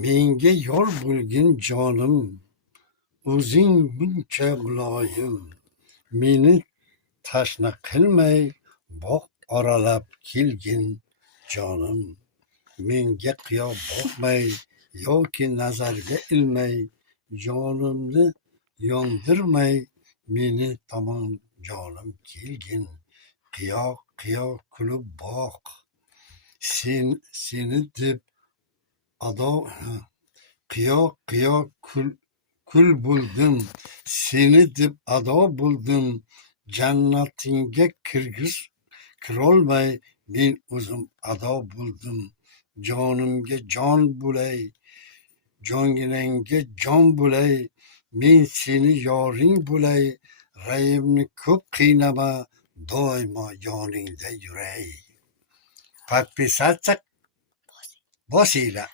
menga yor bo'lgin jonim, o'zing buncha muloyim, meni tashna qilmay bog' oralab kelgin jonim. Menga qiyo boqmay yoki nazarga ilmay, jonimni yondirmay meni tomon jonim kelgin. Qiyo qiyo kulib boq, seni deb ado, qiyo qiyo kul bo'ldim, seni deb ado bo'ldim. Jannatingga kirolmay men o'zim ado bo'ldim. Jonimga jon bo'lay, jonginangga jon bo'lay, men seni yoring bo'lay. Rayimni ko'p qiynama, doimo yoningda yuray. Подписаться босила.